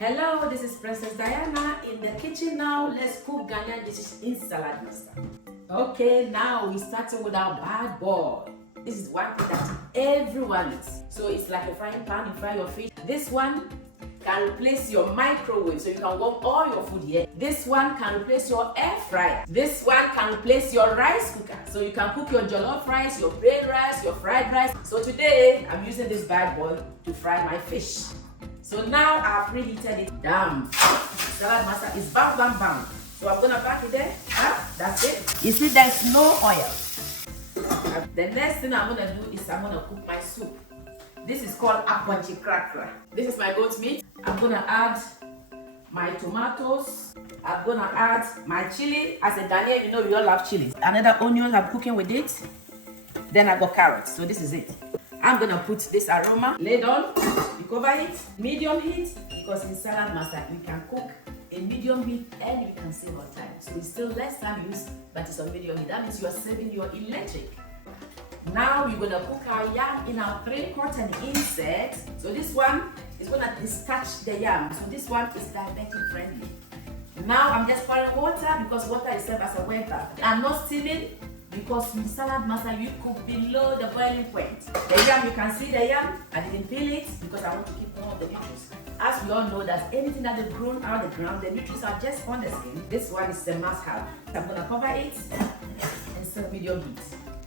Hello, this is Princess Diana in the kitchen now. Let's cook Ghanaian dishes in Saladmaster. Okay, now we starting with our bad boy. This is one thing that everyone eats. So it's like a frying pan, you fry your fish. This one can replace your microwave, so you can warm all your food here. This one can replace your air fryer. This one can replace your rice cooker, so you can cook your jollof rice, your plain rice, your fried rice. So today, I'm using this bad boy to fry my fish. So now I've preheated it down. Saladmaster is bam bam bam. So I'm gonna pack it there. That's it. You see, there's no oil. The next thing I'm gonna do is I'm gonna cook my soup. This is called akwanchi krakra. This is my goat meat. I'm gonna add my tomatoes. I'm gonna add my chili. As a Ghanaian, you know we all love chili. Another onion I'm cooking with it. Then I got carrots. So this is it. I'm gonna put this aroma lid on. You cover it, medium heat, because in Saladmaster we can cook in medium heat and we can save our time. So it's still less time used, but it's on medium heat. That means you are saving your electric. Now we're gonna cook our yam in our 3/4 insert. So this one is gonna discharge the yam. So this one is diabetic friendly. Now I'm just pouring water because water is served as a waiter. I'm not steaming because in Saladmaster you cook below the boiling point. The yam, you can see the yam. I didn't peel it because I want to keep all the nutrients. As we all know that anything that is grown out of the ground, the nutrients are just on the skin. This one is a must-have. I'm gonna cover it and serve medium heat.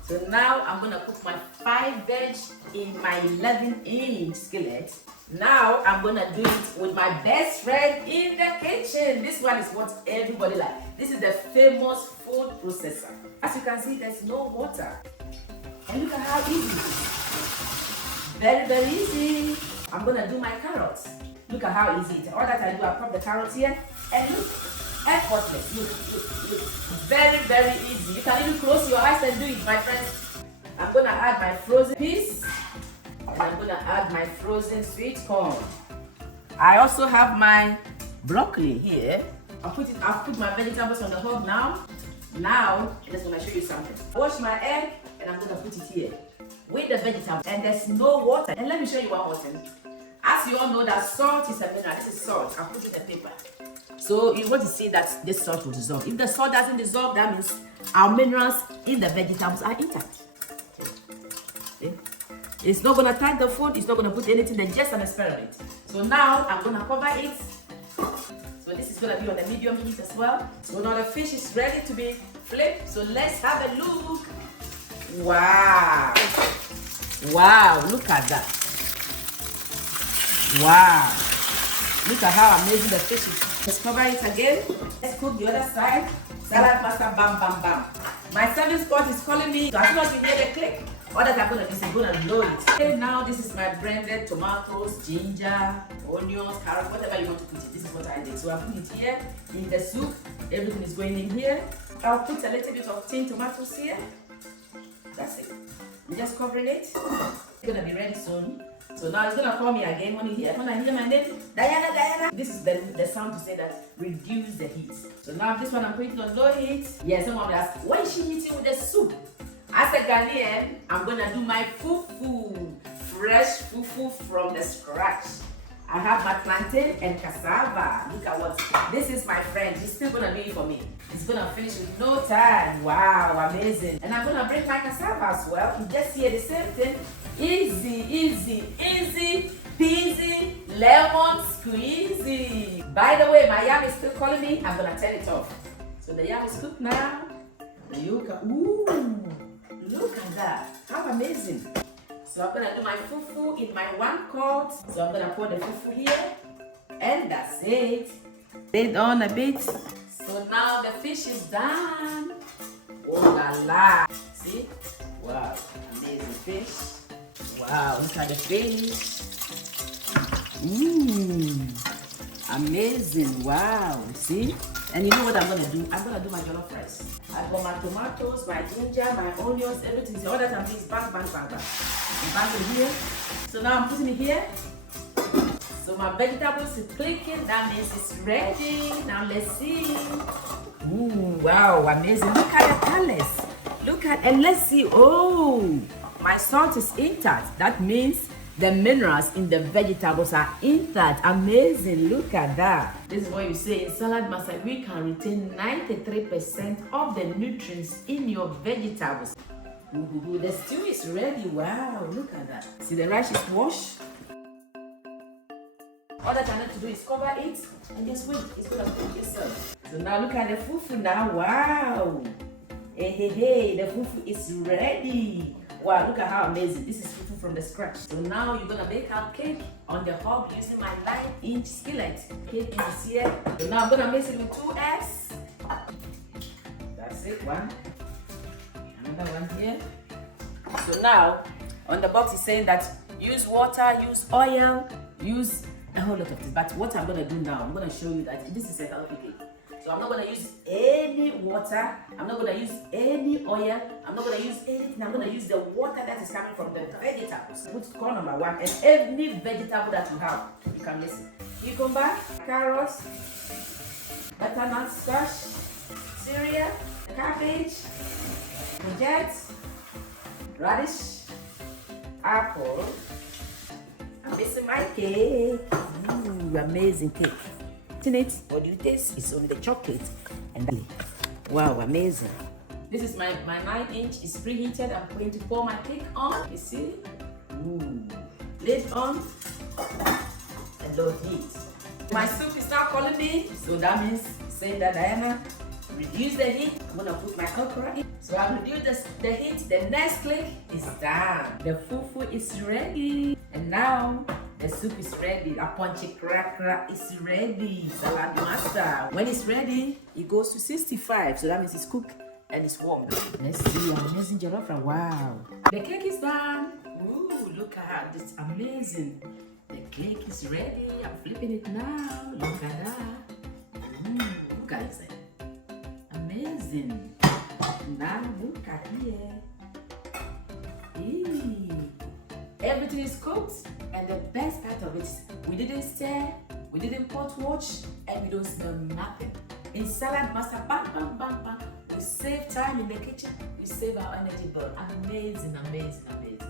So now I'm gonna cook my 5 veg in my 11-inch skillet. Now I'm gonna do it with my best friend in the kitchen. This one is what everybody likes. This is the famous food processor. As you can see, there's no water. And look at how easy it is. Very, very easy. I'm gonna do my carrots. Look at how easy it is. All that I do, I pop the carrots here and look, effortless. Look. Very, very easy. You can even close your eyes and do it, my friends. I'm gonna add my frozen peas. And I'm gonna add my frozen sweet corn. I also have my broccoli here. I've put my vegetables on the hob now. Now, I'm just gonna show you something. Wash my egg and I'm gonna put it here with the vegetables. And there's no water. And let me show you one more thing. As you all know that salt is a mineral. This is salt. I put it in the paper. So you want to see that this salt will dissolve. If the salt doesn't dissolve, that means our minerals in the vegetables are intact. Okay. It's not gonna touch the food. It's not gonna put anything. They're just an experiment. So now I'm gonna cover it. So this is gonna be on the medium heat as well. So now the fish is ready to be flipped. So let's have a look. Wow. Wow, look at that. Wow. Look at how amazing the fish is. Let's cover it again. Let's cook the other side. Saladmaster, bam, bam, bam. My serving spot is calling me. So as soon as you hear the click, all that I'm gonna do is I'm gonna blow it. Okay, now this is my blended tomatoes, ginger, onions, carrots, whatever you want to put it. This is what I did. So I put it here in the soup. Everything is going in here. I'll put a little bit of tin tomatoes here. That's it. I'm just covering it. It's gonna be ready soon. So now it's gonna call me again when I hear my name, Diana. This is the sound to say that reduce the heat. So now this one I'm putting on low heat. Yeah, someone will ask, why is she eating with the soup? As a Ghanaian, I'm gonna do my fufu, fresh fufu from the scratch. I have my plantain and cassava. Look at what, this is my friend. He's still gonna do it for me. He's gonna finish in no time. Wow, amazing. And I'm gonna bring my cassava as well. You just hear the same thing. Easy peasy, lemon squeezy. By the way, my yam is still calling me. I'm gonna turn it off. So the yam is cooked now. Look at that. How amazing. So I'm gonna do my fufu in my 1 quart. So I'm gonna pour the fufu here. And that's it. Lay it on a bit. So now the fish is done. Oh la la. See? Wow, amazing fish. Wow, look at the fish. Amazing. Wow. See? And you know what I'm gonna do? I'm gonna do my jollof rice. I've got my tomatoes, my ginger, my onions, everything. So all that I'm doing is bang, bang, bang, bang. I'm banging here. So now I'm putting it here. So my vegetables is clicking. That means it's ready. Now let's see. Wow, amazing. Look at the colors. Look at, and let's see. Oh, my salt is intact. That means The minerals in the vegetables are intact. Amazing. Look at that. This is what you say in Saladmaster. We can retain 93% of the nutrients in your vegetables. Ooh, the stew is ready. Wow, look at that. See, the rice is washed. All that I need to do is cover it and just wait. It's gonna cook itself. So now look at the fufu now. Wow. Hey, the fufu is ready. Wow, look at how amazing. This is fufu from the scratch. So now you're gonna make our cake on the hob using my 9-inch skillet. Cake is here. So now I'm gonna mix it with 2 eggs. That's it, one. Another one here. So now, on the box it's saying that use water, use oil, use a whole lot of things. But what I'm gonna do now, I'm gonna show you that this is a healthy cake. So I'm not gonna use any water, I'm not gonna use any oil, I'm not gonna use anything. I'm gonna use the water that is coming from the vegetables. Put corn number 1 and any vegetable that you have, you can mix it. Cucumber, carrots, butternut squash, cereal, cabbage, courgette, radish, apple. I'm mixing my cake. Ooh, amazing cake. It, what do you taste? It's on the chocolate and wow, amazing. This is my 9-inch. It's preheated. I'm going to pour my cake on. You see? Ooh. Lid on and low heat. My soup is now calling me, so that means saying that Diana, reduce the heat. I'm gonna put my cookware in. So I'll reduce the heat. The next click is done. The fufu is ready, and now the soup is ready. A punchy cracker is ready. Saladmaster. When it's ready, it goes to 65. So that means it's cooked and it's warm. Let's see. Amazing jollof. Wow. The cake is done. Ooh, look at this. Amazing. The cake is ready. I'm flipping it now. Look at that. Ooh, look at it. Amazing. Now look at here. Eee. Everything is cooked, and the best part of it is we didn't stir, we didn't pot watch, and we don't smell nothing. In Saladmaster, bang, bang, bang, bang, we save time in the kitchen, we save our energy bill. Amazing, amazing, amazing.